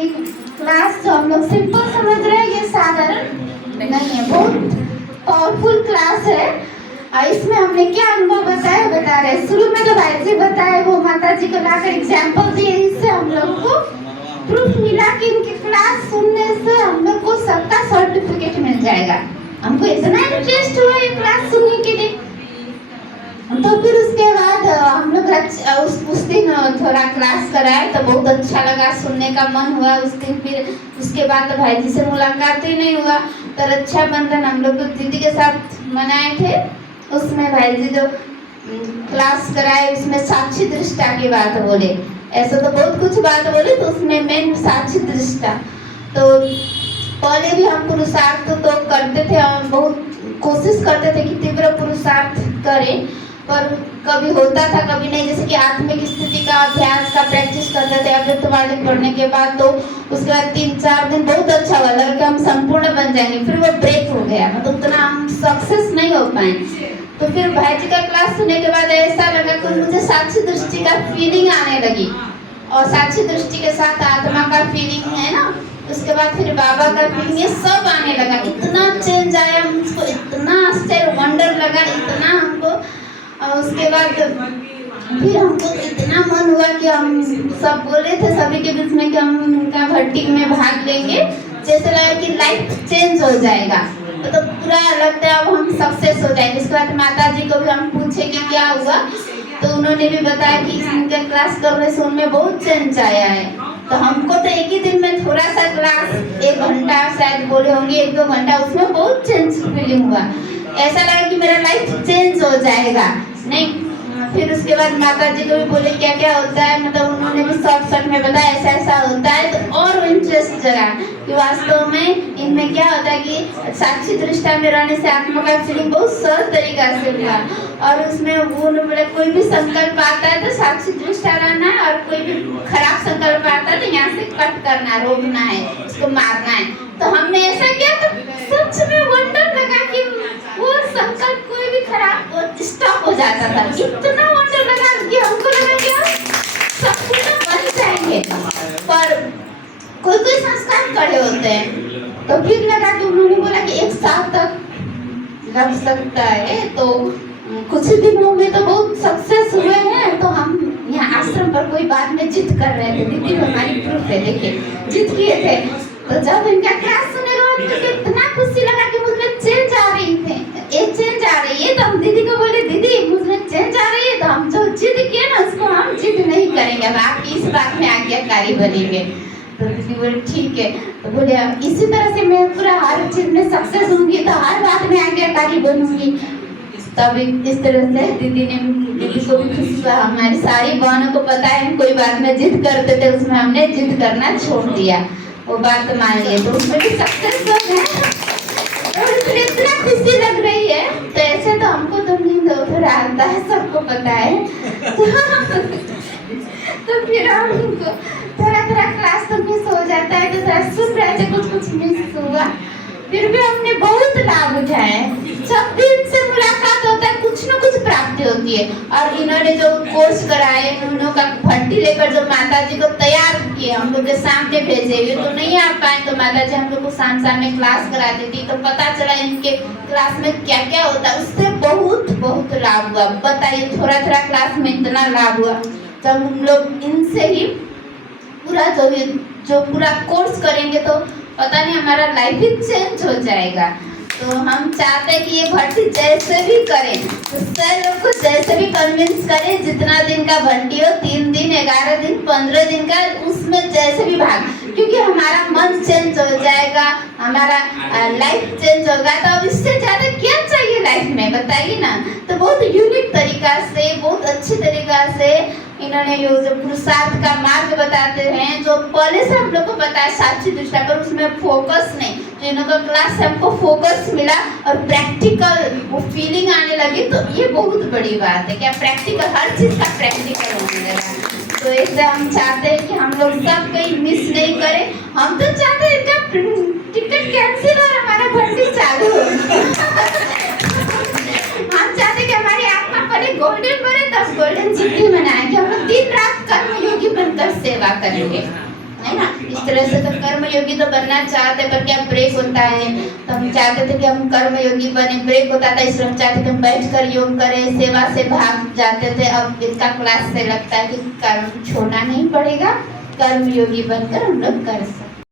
ये क्लास जो हम लोग सिंपल समझ रहे हैं ये साधारण नहीं है, बहुत पावरफुल क्लास है। इसमें हमने क्या अनुभव बताया बता रहे हैं। शुरू में जो भाई जी बताए वो माता जी को लाकर एग्जाम्पल दिए, इससे हम लोग को प्रूफ मिला कि इनकी क्लास सुनने से हम लोग को सबका सर्टिफिकेट मिल जाएगा। हमको इतना इंटरेस्ट हुआ ये क्लास सुनने के लिए। तो फिर उसके बाद हम लोग उस दिन थोड़ा क्लास कराए तो बहुत अच्छा लगा, सुनने का मन हुआ उस दिन। फिर उसके बाद तो भाई जी से मुलाकात ही नहीं हुआ। तो रक्षाबंधन हम लोग दीदी के साथ मनाए थे। उसमें भाई जी जो क्लास कराए उसमें साक्षी दृष्टा की बात बोले। ऐसा तो बहुत कुछ बात बोले, तो उसमें मेन साक्षी दृष्टा। तो पहले भी हम पुरुषार्थ तो करते थे, हम बहुत कोशिश करते थे कि तीव्र पुरुषार्थ करें, पर कभी होता था कभी नहीं। जैसे कि आत्मिक स्थिति का अभ्यास का प्रैक्टिस करते थे अव्यक्तवाणी पढ़ने के बाद, तो उसके बाद 3-4 दिन बहुत अच्छा हुआ, लगा कि हम संपूर्ण बन जाएंगे। फिर वो ब्रेक हो गया, मतलब उतना हम सक्सेस नहीं हो पाए। तो फिर भाई जी का क्लास सुनने के बाद ऐसा लगा कि मुझे साक्षी दृष्टि का फीलिंग आने लगी, और साक्षी दृष्टि के साथ आत्मा का फीलिंग है ना, उसके बाद फिर बाबा का फीलिंग, ये सब आने लगा। इतना चेंज आया मुझको, इतना आश्चर्य वंडर लगा, इतना हमको। और उसके बाद फिर हमको इतना मन हुआ कि हम सब बोले थे सभी के बीच में कि हम उनका भट्टी में भाग लेंगे। जैसे लगा कि लाइफ चेंज हो जाएगा, तो पूरा लगता है अब हम सक्सेस हो जाएंगे। इसके बाद माता जी को भी हम पूछे कि क्या हुआ, तो उन्होंने भी बताया कि इनका क्लास करने से उनमें बहुत चेंज आया है। तो हमको तो एक ही दिन में थोड़ा सा क्लास 1 घंटा शायद बोले होंगे, 1-2 घंटा, उसमें बहुत चेंज फीलिंग हुआ। ऐसा लगा कि मेरा लाइफ चेंज हो जाएगा। नहीं, फिर उसके बाद माता जी को भी बोले क्या क्या होता है, मतलब उन्होंने भी शॉर्ट में बताया ऐसा ऐसा होता है। तो और इंटरेस्ट जगा कि वास्तव में इनमें क्या होता है कि साक्षी दृष्टा में रहने से आत्मा का फीलिंग बहुत सहज तरीका से हुआ। और उसमें वो बोले कोई भी संकल्प आता है तो साक्षी दृष्टा रहना है, और कोई भी खराब संकल्प आता है तो यहाँ से कट करना है, रोकना है, उसको मारना है। तो हमने ऐसा किया तो सच में वंडर लगा कि वो संकल्प कोई भी खराब स्टॉप हो जाता था। इतना वंडर लगा कि हमको लगा कि हम संपूर्ण बन जाएंगे। पर कोई कोई संस्कार कड़े होते हैं, तो फिर लगा कि उन्होंने बोला कि 1 साल तक लग सकता है। तो कुछ दिनों में तो बहुत सक्सेस हुए हैं। तो हम यहाँ आश्रम पर कोई बात में जिद कर रहे थे, दीदी हमारी प्रूफ है, देखिए जिद किए थे। तो जब इनका क्लास सुने के बाद मुझे इतना खुशी लगा कि मुझमें चेंज आ रही थे, एक चेंज आ रही है। तो हम दीदी को बोले दीदी मुझमें चेंज आ रही है, तो हम जो जिद किए ना उसको हम जिद नहीं करेंगे, अब आप इस बात में आज्ञाकारी बनेंगे। तो दीदी बोले ठीक है। तो बोले इसी तरह से मैं पूरा हर चीज में सक्सेस होंगी, तो हर बात में आज्ञाकारी बनूंगी। तब इस तरह से दीदी को भी खुशी हुआ। हमारी सारी बहनों को पता है हम कोई बात में जिद करते थे, उसमें हमने जिद करना छोड़ दिया, वो बात मान लिए, तो उसमें भी सक्सेस हो गए। और इसलिए इतना खुशी लग रही है। तो ऐसे तो हमको तो नींद उधर आता है, सबको पता है। तो फिर हमको थोड़ा क्लास तो मिस हो जाता है, तो थोड़ा सुन रहे थे, कुछ मिस हुआ। फिर भी हमने बहुत लाभ उठाए। जब भी इनसे मुलाकात होता है कुछ न कुछ प्राप्ति होती है। और इन्होंने जो कोर्स कराए, उन्होंने का भट्टी लेकर जो माता जी को तैयार किए, हम लोग के सामने भेजे। ये तो नहीं आ पाए, तो माता जी हम लोग को शाम में क्लास कराती थी, तो पता चला इनके क्लास में क्या क्या होता है। उससे बहुत बहुत लाभ हुआ। बताइए, थोड़ा क्लास में इतना लाभ हुआ। जब हम लोग इनसे ही पूरा जो पूरा कोर्स करेंगे तो पता नहीं हमारा लाइफ ही चेंज हो जाएगा। तो हम चाहते हैं कि ये भट्टी जैसे भी करें, तो सर लोग को जैसे भी कन्विंस करें, जितना दिन का भट्टी हो, 3 दिन, 11 दिन, 15 दिन का, उसमें जैसे भी भाग, क्योंकि हमारा मन चेंज हो जाएगा, हमारा लाइफ चेंज होगा। तो अब इससे ज्यादा क्या चाहिए लाइफ में, बताइए ना। तो बहुत यूनिक तरीका से, बहुत अच्छी तरीका से इन्होंने ये जो पुरुषार्थ का मार्ग बताते हैं, जो पहले से हम लोग को पता है साक्षी दृष्टा पर, उसमें फोकस नहीं। जो इनका क्लास से हमको फोकस मिला और प्रैक्टिकल वो फीलिंग आने लगी, तो ये बहुत बड़ी बात है। क्या प्रैक्टिकल, हर चीज का प्रैक्टिकल होने लगा। तो इससे हम चाहते हैं कि हम लोग सब कहीं मिस नहीं करें। हम तो चाहते हैं इनका टिकट कैंसिल और हमारा भर्ती चालू हो। हम चाहते कि हमारी आत्मा पहले गोल्डन बने, तब गोल्डन जिंदगी मनाएंगे। हम लोग दिन रात कर्म योगी बनकर सेवा करेंगे। है ना। इस तरह से तो कर्म योगी तो बनना चाहते, पर क्या ब्रेक होता है, तो हम चाहते थे कि हम कर्म योगी बने, ब्रेक होता था इसलिए हम चाहते थे हम बैठ कर योग करें, सेवा से भाग जाते थे। अब इनका क्लास से लगता है कि कर्म छोड़ना नहीं पड़ेगा, कर्म योगी बनकर हम लोग कर सकते।